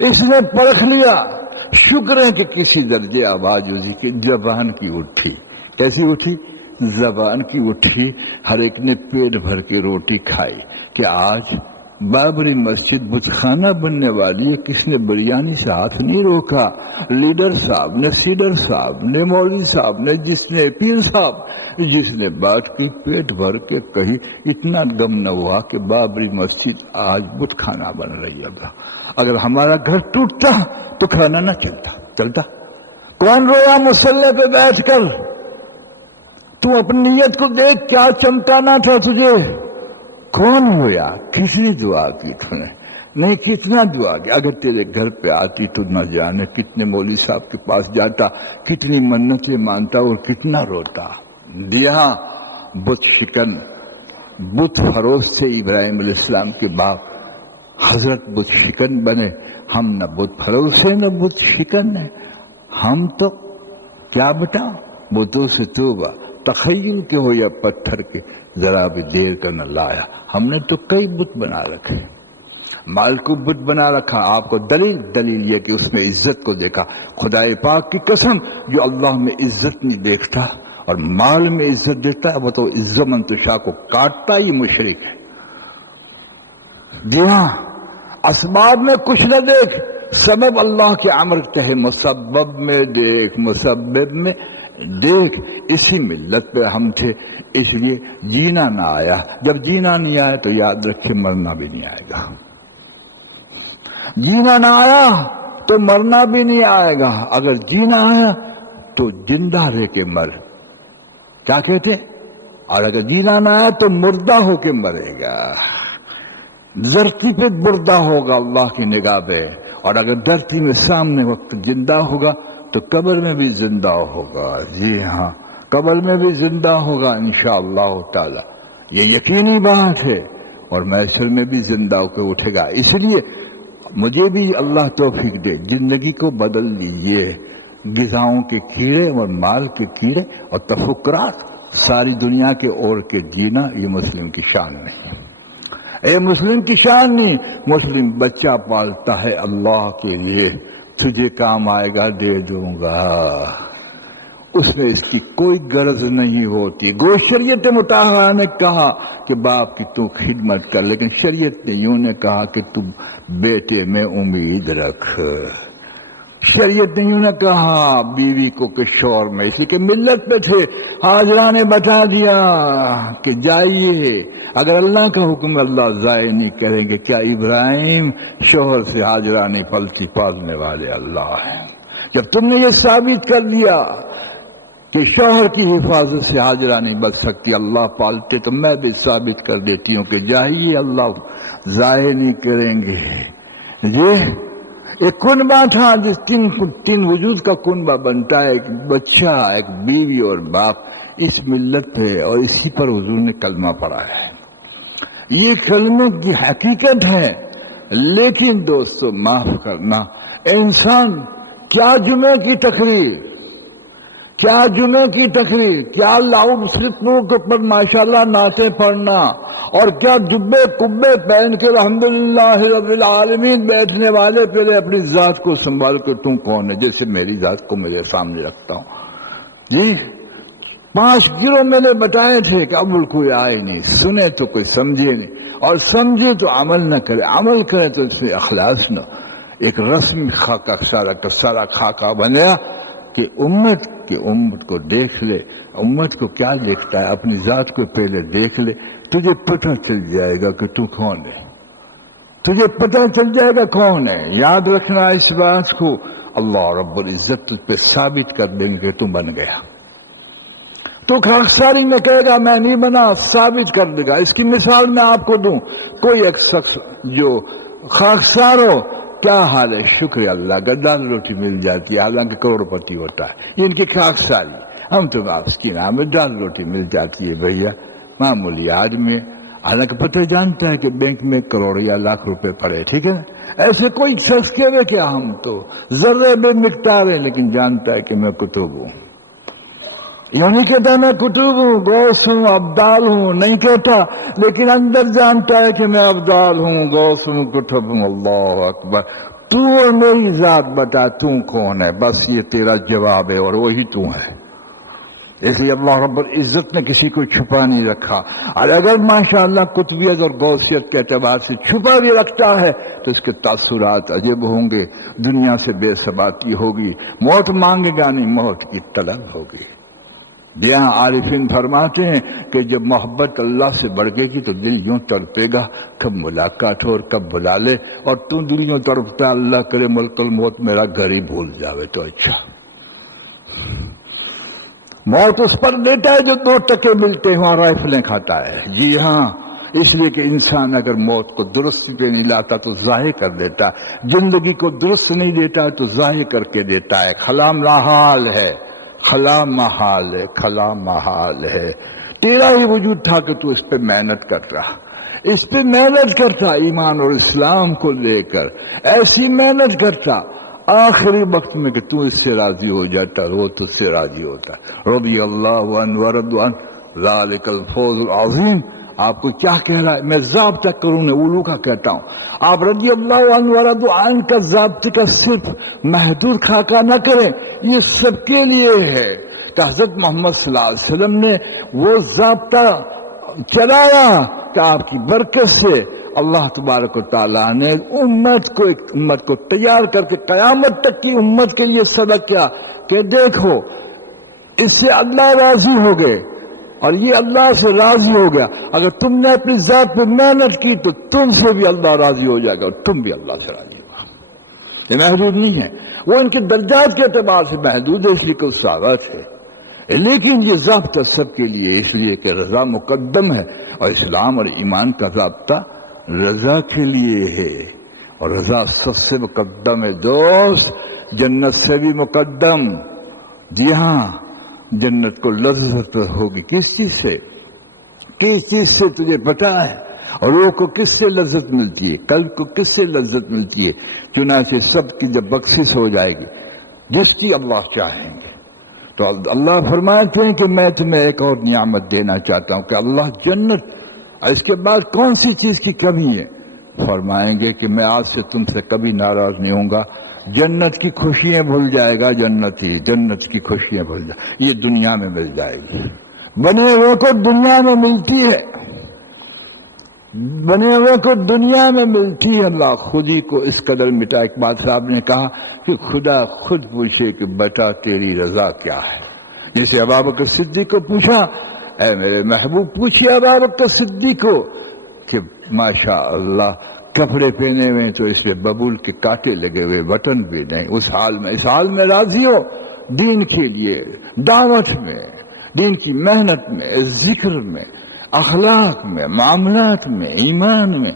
اس نے پرکھ لیا، شکر ہے کہ کسی درجے آواز اسی کی زبان کی اٹھی. کیسی اٹھی؟ زبان کی اٹھی. ہر ایک نے پیٹ بھر کے روٹی کھائی کہ آج بابری مسجد بت خانہ بننے والی ہے. کس نے بریانی سے ہاتھ نہیں روکا. لیڈر صاحب نے، سیڈر صاحب نے، مولوی صاحب نے، جس نے پیر صاحب جس نے بات کی پیٹ بھر کے کہی. اتنا غم نہ ہوا کہ بابری مسجد آج بت خانہ بن رہی ہے. اگر ہمارا گھر ٹوٹتا تو کھانا نہ چلتا. کون رویا مصلی پہ بیٹھ کر؟ تو اپنی نیت کو دیکھ، کیا چمکانا تھا تجھے؟ کون رویا؟ کتنی دعا کی تم نے؟ نہیں، کتنا دعا کی. اگر تیرے گھر پہ آتی تو نہ جانے کتنے مولوی صاحب کے پاس جاتا، کتنی منتیں مانتا اور کتنا روتا. دیا بت شکن، بت فروش سے ابراہیم علیہ السلام کے باپ حضرت بت شکن بنے. ہم نہ بت فروش ہے نہ بت شکن ہے. ہم تو کیا بتا، بتوں سے توبہ، تخیل کے ہو یا پتھر کے، ذرا بھی دیر کا نہ لایا. ہم نے تو کئی بت بنا رکھے، مال کو بت بنا رکھا. آپ کو دلیل یہ کہ اس میں عزت کو دیکھا. خدائے پاک کی قسم، جو اللہ میں عزت نہیں دیکھتا اور مال میں عزت دیتا ہے وہ تو عزت منتشا کو کاٹتا ہی مشرک ہے. جی ہاں، اسباب میں کچھ نہ دیکھ، سبب اللہ کے امر کہے. مسبب میں دیکھ، مسبب میں دیکھ. اسی ملت پہ ہم تھے، اس لیے جینا نہ آیا. جب جینا نہیں آیا تو یاد رکھے مرنا بھی نہیں آئے گا. جینا نہ آیا تو مرنا بھی نہیں آئے گا. اگر جینا آیا تو زندہ رہ کے مر، کیا کہتے؟ اور اگر جینا نہ آیا تو مردہ ہو کے مرے گا. دھرتی پہ مردہ ہوگا اللہ کی نگاہ پہ، اور اگر دھرتی میں سامنے وقت زندہ ہوگا تو قبر میں بھی زندہ ہوگا. جی ہاں، قبر میں بھی زندہ ہوگا انشاءاللہ تعالی. یہ یقینی بات ہے. اور محشر میں بھی زندہ ہو کے اٹھے گا. اس لیے مجھے بھی اللہ توفیق دے، زندگی کو بدل لیجیے. غذاؤں کے کیڑے اور مال کے کیڑے اور تفکرات ساری دنیا کے اور کے جینا، یہ مسلم کی شان نہیں. اے مسلم کی شان نہیں. مسلم بچہ پالتا ہے اللہ کے لیے، تجھے کام آئے گا دے دوں گا. اس میں اس کی کوئی غرض نہیں ہوتی. گو شریعت مطہرہ نے کہا کہ باپ کی تو خدمت کر، لیکن شریعت نے یوں نے کہا کہ تم بیٹے میں امید رکھ. شریعت نے یوں نے کہا بیوی کو کہ شوہر میں. اسی کے ملت پہ تھے، حاضرہ نے بتا دیا کہ جائیے. اگر اللہ کا حکم اللہ ضائع نہیں کریں گے. کیا ابراہیم شوہر سے حاضرہ نہیں پلتی؟ پالنے والے اللہ ہیں. جب تم نے یہ ثابت کر دیا کہ شوہر کی حفاظت سے حاضرہ نہیں بچ سکتی، اللہ پالتے، تو میں بھی ثابت کر دیتی ہوں کہ جائیے، اللہ ضائع نہیں کریں گے. یہ ایک کنبہ تھا جس تین وجود کا کنبہ بنتا ہے، ایک بچہ، ایک بیوی اور باپ. اس ملت پہ اور اسی پر حضور نے کلمہ پڑھا ہے. یہ کلمے کی حقیقت ہے. لیکن دوستو معاف کرنا، انسان کیا جمعے کی تقریر، کیا جمعے کی تقریر، کیا لاؤڈ اسپیکروں پر ماشاءاللہ نعتیں پڑھنا، اور کیا جبے کبے پہن کے الحمدللہ رب العالمین بیٹھنے والے. پہلے اپنی ذات کو سنبھال کر تم کون ہے؟ جیسے میری ذات کو میرے سامنے رکھتا ہوں. جی 5 گروہ میں نے بتائے تھے کہ اب کوئی آئے نہیں، سنے تو کوئی سمجھے نہیں، اور سمجھے تو عمل نہ کرے، عمل کرے تو اس میں اخلاص نہ. ایک رسم خاکہ سارا خاکہ بنیا کہ امت کو دیکھ لے. امت کو کیا دیکھتا ہے؟ اپنی ذات کو پہلے دیکھ لے، تجھے پتہ چل جائے گا کہ تو کون ہے. تجھے پتہ چل جائے گا کون ہے. یاد رکھنا اس بات کو، اللہ رب العزت تجھ پہ ثابت کر دیں گے کہ تو بن گیا. تو خاکساری میں کہے گا میں نہیں بنا، ثابت کر دے گا. اس کی مثال میں آپ کو دوں. کوئی ایک شخص جو خاکسار ہو، کیا حال ہے؟ شکر اللہ کا، دال روٹی مل جاتی ہے، حالانکہ کروڑ پتی ہوتا ہے. ان کی خاکساری. ہم تو آپ کی نام میں دال روٹی مل جاتی ہے بھیا، معمولی آدمی، حالانکہ پتہ جانتا ہے کہ بینک میں کروڑ یا لاکھ روپے پڑے. ٹھیک ہے، ایسے کوئی شخص کہے کیا ہم تو ذرے بے مقدار ہے، لیکن جانتا ہے کہ میں کتب ہوں. یہ نہیں کہتا میں کتب ہوں، غوث ہوں، ابدال ہوں، نہیں کہتا، لیکن اندر جانتا ہے کہ میں ابدال ہوں، غوث ہوں، کتب ہوں. اللہ اکبر. تو اور میری ذات بتا تو کون ہے، بس یہ تیرا جواب ہے اور وہی تو ہے۔ اس لیے اللہ رب العزت نے کسی کو چھپا نہیں رکھا، اور اگر ماشاءاللہ قطبیت اور غوثیت کے اعتبار سے چھپا بھی رکھتا ہے تو اس کے تاثرات عجیب ہوں گے، دنیا سے بے ثباتی ہوگی، موت مانگے گا نہیں، موت کی طلب ہوگی۔ یہاں عارفین فرماتے ہیں کہ جب محبت اللہ سے بڑھ گے گی تو دل یوں تڑپے گا کب ملاقات ہو اور کب بلا لے، اور تو دل یوں تڑپتا اللہ کرے ملک الموت میرا گھر ہی بھول جاوے تو اچھا۔ موت اس پر دیتا ہے جو 2 ٹکے ملتے ہیں وہاں رائفلیں کھاتا ہے۔ جی ہاں، اس لیے کہ انسان اگر موت کو درستی پہ نہیں لاتا تو ضائع کر دیتا، زندگی کو درست نہیں دیتا تو ضائع کر کے دیتا ہے۔ خلا محال ہے، خلا محال ہے، خلا محال ہے۔ تیرا ہی وجود تھا کہ تو اس پہ محنت کر رہا، اس پہ محنت کرتا، ایمان اور اسلام کو لے کر ایسی محنت کرتا، آخری وقت میں کہ تو اس سے راضی ہو جاتا، وہ تجھ سے راضی ہوتا۔ رضی اللہ عنہ ورضوا عنہ ذالک الفوز العظیم۔ آپ کو کیا کہہ رہا ہے؟ میں ضابطہ قرون اولو کا کہتا ہوں۔ آپ رضی اللہ عنہ ورضوا عنہ کا ضابطے کا صرف محدود خاکہ نہ کریں، یہ سب کے لیے ہے کہ حضرت محمد صلی اللہ علیہ وسلم نے وہ ضابطہ چلایا کہ آپ کی برکت سے اللہ تبارک و تعالیٰ نے ایک امت کو تیار کر کے قیامت تک کی امت کے لیے سبق کیا کہ دیکھو اس سے اللہ راضی ہو گئے اور یہ اللہ سے راضی ہو گیا، اگر تم نے اپنی ذات پہ محنت کی تو تم سے بھی اللہ راضی ہو جائے گا اور تم بھی اللہ سے راضی ہوگا۔ یہ محدود نہیں ہے، وہ ان کے درجات کے اعتبار سے محدود ہے، اس لیے کوئی ثابت ہے، لیکن یہ ضابطہ سب کے لیے، اس لیے کہ رضا مقدم ہے، اور اسلام اور ایمان کا ضابطہ رضا کے لیے ہے، اور رضا سب سے مقدم ہے دوست، جنت سے بھی مقدم۔ جی ہاں، جنت کو لذت ہوگی کس چیز سے تجھے پتا ہے، اور روح کو کس سے لذت ملتی ہے، قلب کو کس سے لذت ملتی ہے؟ چنانچہ سب کی جب بخشش ہو جائے گی جس کی اللہ چاہیں گے تو اللہ فرماتے ہیں کہ میں تمہیں ایک اور نعمت دینا چاہتا ہوں کہ اللہ جنت، اس کے بعد کون سی چیز کی کمی ہے؟ فرمائیں گے کہ میں آج سے تم سے کبھی ناراض نہیں ہوں گا، جنت کی خوشیاں بھول جائے گا، جنت کی خوشیاں بھول جائے، یہ دنیا میں مل جائے گی، بنے ہوئے کو دنیا میں ملتی ہے، بنے ہوئے کو دنیا میں ملتی ہے۔ اللہ خود ہی کو اس قدر مٹا، اقبال صاحب نے کہا کہ خدا خود پوچھے کہ بتا تیری رضا کیا ہے، جیسے ابوبکر صدیق کو پوچھا، اے میرے محبوب پوچھیے ابوبکر صدیق کو کہ ماشاء اللہ کپڑے پہنے ہوئے تو اس پہ ببول کے کانٹے لگے ہوئے، بٹن بھی نہیں، اس حال میں راضی ہو؟ دین کے لیے دعوت میں، دین کی محنت میں، ذکر میں، اخلاق میں، معاملات میں، ایمان میں،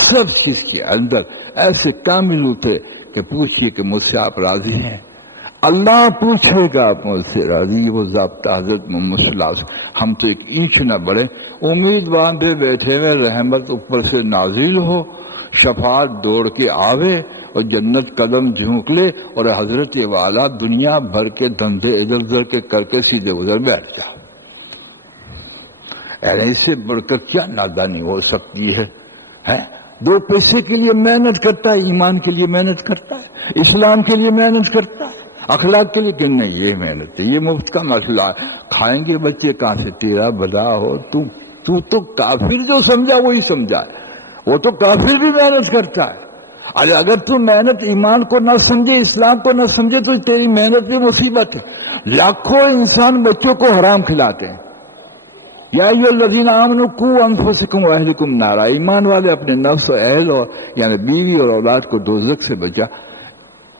سب چیز کے اندر ایسے کامل ہوتے کہ پوچھئے کہ مجھ سے آپ راضی ہیں؟ اللہ پوچھے گا آپ مجھ سے راضی، وہ ضابطہ حضرت محمد صلی اللہ علیہ وسلم۔ ہم تو ایک اینچ نہ بڑھے، امید باندھے بیٹھے ہوئے، رحمت اوپر سے نازل ہو، شفاعت دوڑ کے آوے اور جنت قدم جھونک لے، اور حضرت والا دنیا بھر کے دھندے ادھر ادھر کے کر کے سیدھے ادھر بیٹھ جا۔ اس سے بڑھ کر کیا نادانی ہو سکتی ہے؟ 2 پیسے کے لیے محنت کرتا ہے، ایمان کے لیے محنت کرتا ہے، اسلام کے لیے محنت کرتا ہے، اخلاق کے لیے کہ نہیں یہ محنت ہے، یہ مفت کا مسئلہ ہے، کھائیں گے بچے کہاں سے، تیرا بھلا ہو، تو کافر جو سمجھا وہی سمجھا ہے، وہ تو کافر بھی محنت کرتا ہے۔ اگر تو محنت ایمان کو نہ سمجھے، اسلام کو نہ سمجھے تو تیری محنت بھی مصیبت ہے۔ لاکھوں انسان بچوں کو حرام کھلاتے ہیں، یا ایھا الذین آمنوا قوا انفسکم واہلکم نارا، ایمان والے اپنے نفس و اہل یعنی بیوی اور اولاد کو دوزخ سے بچا۔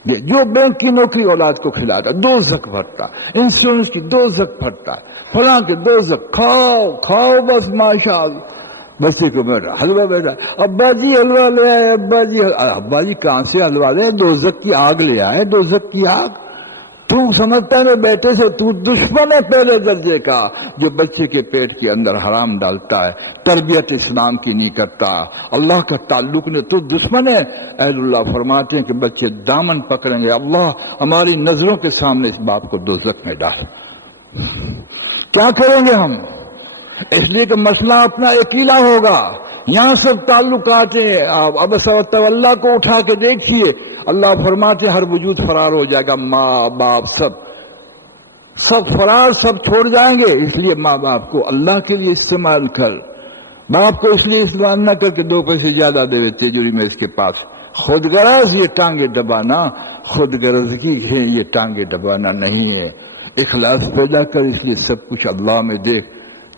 جو بینک کی نوکری اولاد کو کھلاتا دوزخ بھرتا، انشورنس کی دوزخ بھرتا، فلاں کے دوزخ، کھاؤ بس ماشاءاللہ۔ بچے کو بیٹھا حلوہ بیٹھا، ابا جی حلوہ لے آئے، ابا جی کہاں سے حلوہ لے؟ دوزخ کی آگ لے آئے، دوزخ کی آگ۔ تو سمجھتا ہے بیٹے سے تو دشمن ہے پہلے درجے کا، جو بچے کے پیٹ کے اندر حرام ڈالتا ہے، تربیت اسلام کی نہیں کرتا، اللہ کا تعلق نہیں، تو دشمن ہے۔ اہل اللہ فرماتے ہیں کہ بچے دامن پکڑیں گے، اللہ ہماری نظروں کے سامنے اس باپ کو دوزخ میں ڈال۔ کیا کریں گے ہم؟ اس لیے کہ مسئلہ اپنا اکیلا ہوگا، یہاں سب تعلقات ہیں۔ اب اللہ کو اٹھا کے دیکھیے، اللہ فرماتے ہر وجود فرار ہو جائے گا، ماں باپ سب فرار، سب چھوڑ جائیں گے، اس لیے ماں باپ کو اللہ کے لیے استعمال کر، باپ کو اس لیے استعمال نہ کر کہ 2 پیسے زیادہ دے تجوری میں اس کے پاس، خود غرض یہ ٹانگیں دبانا، خود غرضی ہے یہ ٹانگیں دبانا نہیں ہے، اخلاص پیدا کر، اس لیے سب کچھ اللہ میں دیکھ،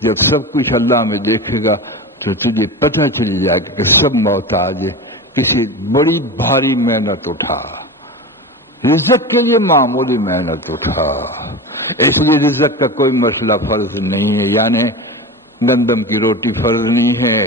جب سب کچھ اللہ میں دیکھے گا تو تجھے پتہ چل جائے گا کہ سب محتاج ہے، کسی بڑی بھاری محنت اٹھا، رزق کے لیے معمولی محنت اٹھا، اس لیے رزق کا کوئی مسئلہ فرض نہیں ہے، یعنی گندم کی روٹی فرض نہیں ہے،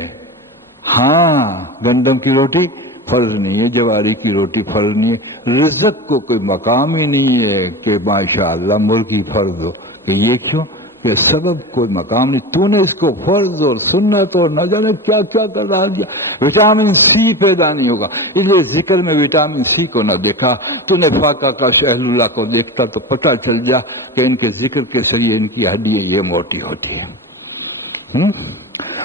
ہاں گندم کی روٹی فرض نہیں ہے، جواری کی روٹی فرض نہیں ہے، رزق کو کوئی مقام ہی نہیں ہے کہ ماشاءاللہ مرغی فرض ہو، کہ یہ کیوں کہ سبب کوئی مقام نہیں، تو نے اس کو فرض اور سنت اور نہ جانے کیا کیا کر ڈال دیا، وٹامن سی پیدا نہیں ہوگا، اس لیے ذکر میں وٹامن سی کو نہ دیکھا، تو نے فاقہ کا شہل اللہ کو دیکھتا تو پتہ چل جا کہ ان کے ذکر کے ذریعے ان کی ہڈیاں یہ موٹی ہوتی ہیں۔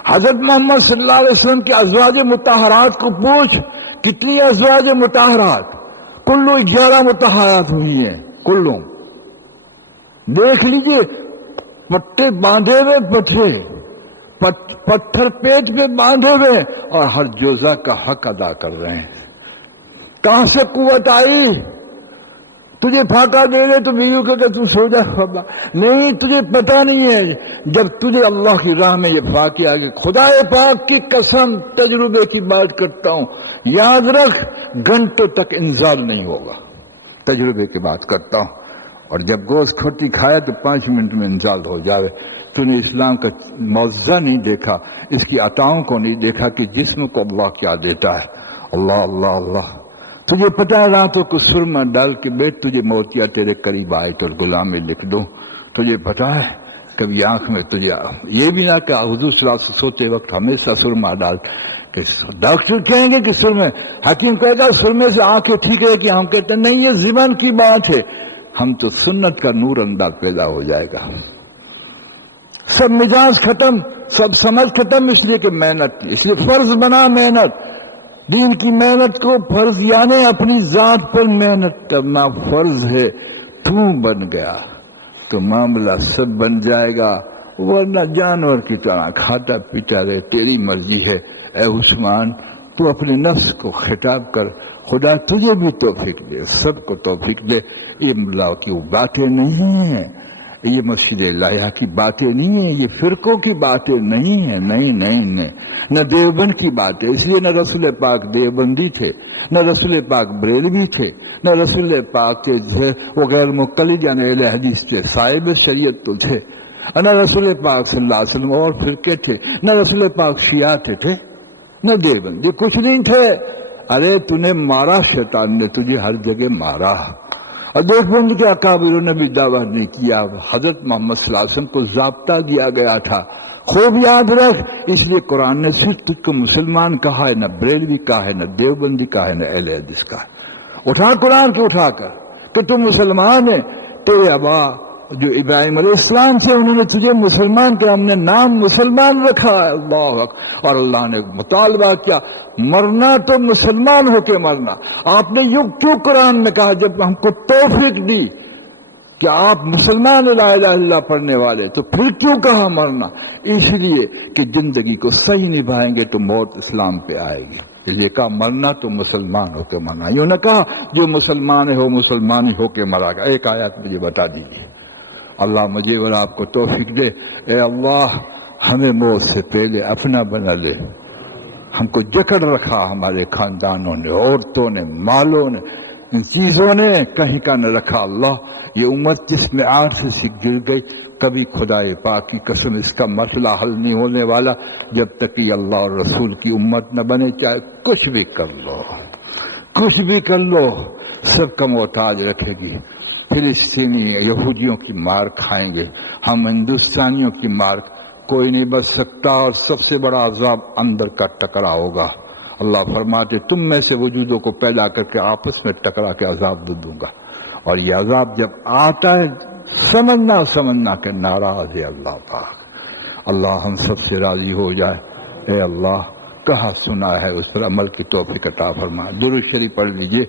حضرت محمد صلی اللہ علیہ وسلم کے ازواج مطہرات کو پوچھ، کتنی ازواج مطہرات؟ کلو 11 مطہرات ہوئی ہیں، کلو دیکھ لیجئے، پٹے باندھے ہوئے، پتھر پیٹ پہ باندھے ہوئے، اور ہر جوزہ کا حق ادا کر رہے ہیں۔ کہاں سے قوت آئی؟ تجھے پھاکا دے دے تو بیوی کو کہ تو سو جا، نہیں تجھے پتہ نہیں ہے، جب تجھے اللہ کی راہ میں یہ پھاکی آ گئی، خدا پاک کی قسم تجربے کی بات کرتا ہوں، یاد رکھ گھنٹوں تک انزال نہیں ہوگا، تجربے کی بات کرتا ہوں، اور جب گوشت کھوٹی کھایا تو 5 منٹ میں انزال ہو جاوے۔ تو نے اسلام کا معجزہ نہیں دیکھا، اس کی عطاؤں کو نہیں دیکھا کہ جسم کو اللہ کیا دیتا ہے۔ اللہ اللہ اللہ، تجھے پتہ ہے راتوں کو سرما ڈال کے بیٹھ، تجھے موتیا تیرے قریب آئے تو غلامی لکھ دوں، تجھے پتہ ہے کبھی آنکھ میں تجھے یہ بھی نہ کہ حضور صلی اللہ علیہ وسلم سوتے وقت ہمیشہ سرما ڈال، کہ ڈاکٹر کہیں گے کہ سرمے، حکیم کہے گا سرمے سے آنکھیں ٹھیک رہے کہ ہم کہتے ہیں نہیں یہ زبان کی بات ہے، ہم تو سنت کا نور انداز پیدا ہو جائے گا، سب مزاج ختم، سب سمجھ ختم، اس لیے کہ محنت کی، اس لیے فرض بنا محنت، دین کی محنت کو فرض، یعنی اپنی ذات پر محنت کرنا فرض ہے، تو بن گیا تو معاملہ سب بن جائے گا، ورنہ جانور کی طرح کھاتا پیتا رہے، تیری مرضی ہے۔ اے عثمان تو اپنے نفس کو خطاب کر، خدا تجھے بھی توفیق دے، سب کو توفیق دے، یہ ملا کی باتیں نہیں ہیں، یہ مسجد الہیہ کی باتیں نہیں ہیں، یہ فرقوں کی باتیں نہیں ہیں، نہیں، نہ دیوبند کی باتیں، اس لیے نہ رسول پاک دیوبندی تھے، نہ رسول پاک بریلوی تھے، نہ رسول پاک کے وہ غیر مقلد یعنی اہل حدیث تھے، صاحب شریعت تو تھے، نہ رسول پاک صلی اللہ علیہ وسلم اور فرقے تھے، نہ رسول پاک شیعہ تھے، نہ دیوبندی، کچھ نہیں تھے۔ ارے تو نے مارا، شیطان نے تجھے ہر جگہ مارا، اور دیوبند کے اکابروں نے بھی دعویٰ نہیں کیا، حضرت محمد صلی اللہ علیہ وسلم کو ضابطہ دیا گیا تھا، خوب یاد رکھ، اس لیے قرآن نے صرف تجھ کو مسلمان کہا ہے، نہ بریلوی کہا ہے، نہ دیوبندی کہا ہے، نہ اہل حدیث کہا ہے۔ اٹھا قرآن کو اٹھا کر کہ تم مسلمان ہے، تیرے ابا جو ابراہیم علیہ السلام سے انہوں نے تجھے مسلمان کیا، ہم نے نام مسلمان رکھا ہے، اللہ اکبر، اور اللہ نے مطالبہ کیا مرنا تو مسلمان ہو کے مرنا۔ آپ نے یوں کیوں قرآن میں کہا جب ہم کو توفیق دی کہ آپ مسلمان لا الہ الا اللہ پڑھنے والے، تو پھر کیوں کہا مرنا؟ اس لیے کہ زندگی کو صحیح نبھائیں گے تو موت اسلام پہ آئے گی، اس لیے کہا مرنا تو مسلمان ہو کے مرنا، یوں نہ کہا جو مسلمان ہے وہ مسلمان ہی ہو کے مرا گا۔ ایک آیت مجھے بتا دیجیے، اللہ مجھے اور آپ کو توفیق دے، اے اللہ ہمیں موت سے پہلے اپنا بنا لے، ہم کو جکڑ رکھا ہمارے خاندانوں نے، عورتوں نے، مالوں نے، ان چیزوں نے کہیں کا نہ رکھا۔ اللہ یہ امت جس میں آج سے گر گئی، کبھی خدا پاک کی قسم اس کا مسئلہ حل نہیں ہونے والا جب تک کہ اللہ اور رسول کی امت نہ بنے، چاہے کچھ بھی کر لو، کچھ بھی کر لو، سب کا محتاج رکھے گی۔ فلسطینی یہودیوں کی مار کھائیں گے، ہم ہندوستانیوں کی مار، کوئی نہیں بچ سکتا، اور سب سے بڑا عذاب اندر کا ٹکرا ہوگا۔ اللہ فرماتے تم میں سے وجودوں کو پیدا کر کے آپس میں ٹکرا کے عذاب دوں گا، اور یہ عذاب جب آتا ہے سمجھنا کہ ناراض ہے اللہ پاک۔ اللہ ہم سب سے راضی ہو جائے، اے اللہ کہا سنا ہے اس پر عمل کی توفیق عطا فرما۔ درود شریف پڑھ لیجئے۔